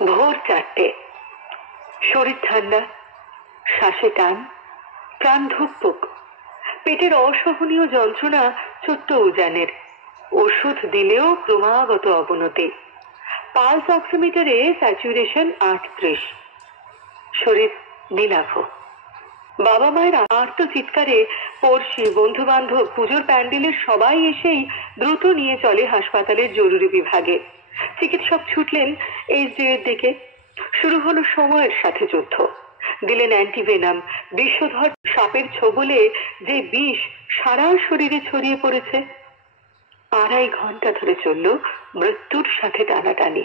ভোর 4টে। শরীর ঠান্ডা, শ্বাসে টান, প্রাণ ধুকপুক, পেটের অসহনীয় যন্ত্রণা ছোট্ট উজানের। ওষুধ দিলেও ক্রমাগত অবনতি। পালস অক্সিমিটারে স্যাচুরেশন 38। শরীর নীলাভ। বাবা মায়ের আর্ত চিৎকারে পড়শি, বন্ধু বান্ধব, পুজোর প্যান্ডেলের সবাই এসেই দ্রুত নিয়ে চলে হাসপাতালের জরুরি বিভাগে। চিকিৎসক ছুটলেন এইচডি এর দিকে। শুরু হলো সময়ের সাথে যুদ্ধ। দিলেন অ্যান্টিভেনাম। বিষধর সাপের ছোবলে যে বিষ সারা শরীরে ছড়িয়ে পড়েছে। 2.5 ঘন্টা ধরে চলল মৃত্যুর সাথে টানাটানি।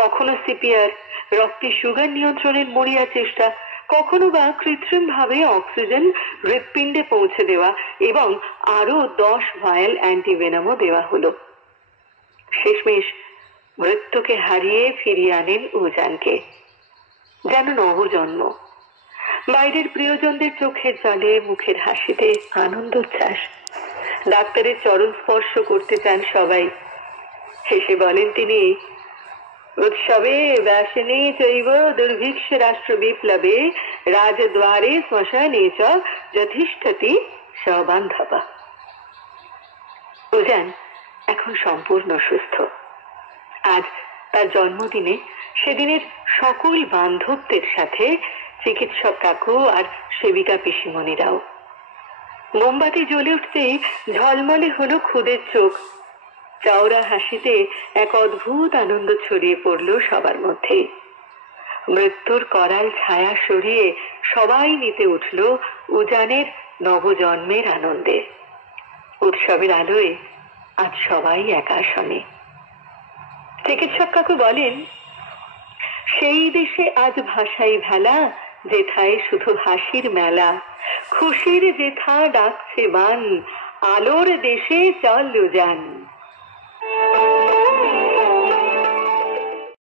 কখনো সিপিআর, রক্তে সুগার নিয়ন্ত্রণের মরিয়া চেষ্টা, কখনো বা কৃত্রিম ভাবে অক্সিজেন হৃৎপিণ্ডে পৌঁছে দেওয়া এবং আরো 10 ভায়াল অ্যান্টিভেনামও দেওয়া হলো। শেষমেশ মৃত্যুকে হারিয়ে ফিরিয়ে আনেন উজানকে, যেন নবজন্ম। বাইরের প্রিয়জনদের চোখের জলে, মুখের হাসিতে আনন্দ উচ্ছ্বাস। ডাক্তারের চরণ স্পর্শ করতে চান সবাই। হেসে বলেন তিনি, উৎসবে ব্যাসনে চৈব দুর্ভিক্ষ রাষ্ট্র বিপ্লবে রাজদ্বারে শ্মশানে চ যথিষ্ঠতি সবান্ধব। উজান এখন সম্পূর্ণ সুস্থ। আজ তার জন্মদিনে সেদিনের সকল বান্ধবদের সাথে চিকিৎসক কাকু আর সেবিকা পিসিমণিরাও। মোমবাতি জ্বলে উঠতেই ঝলমলে হলো খুদের চোখ। চওড়া হাসিতে এক অদ্ভুত আনন্দ ছড়িয়ে পড়ল সবার মধ্যে। মৃত্যুর করাল ছায়া সরিয়ে সবাই নিতে উঠল উজানের নবজন্মের আনন্দে। উৎসবের আলোয় আজ সবাই এক আসনে। চিকিৎসক কাকু বলেন, সেই দেশে আজ ভাষাই ভেলা, যেথায় শুধু হাসির মেলা। খুশির যেথা ডাকছে বান, আলোর দেশে চল উজান।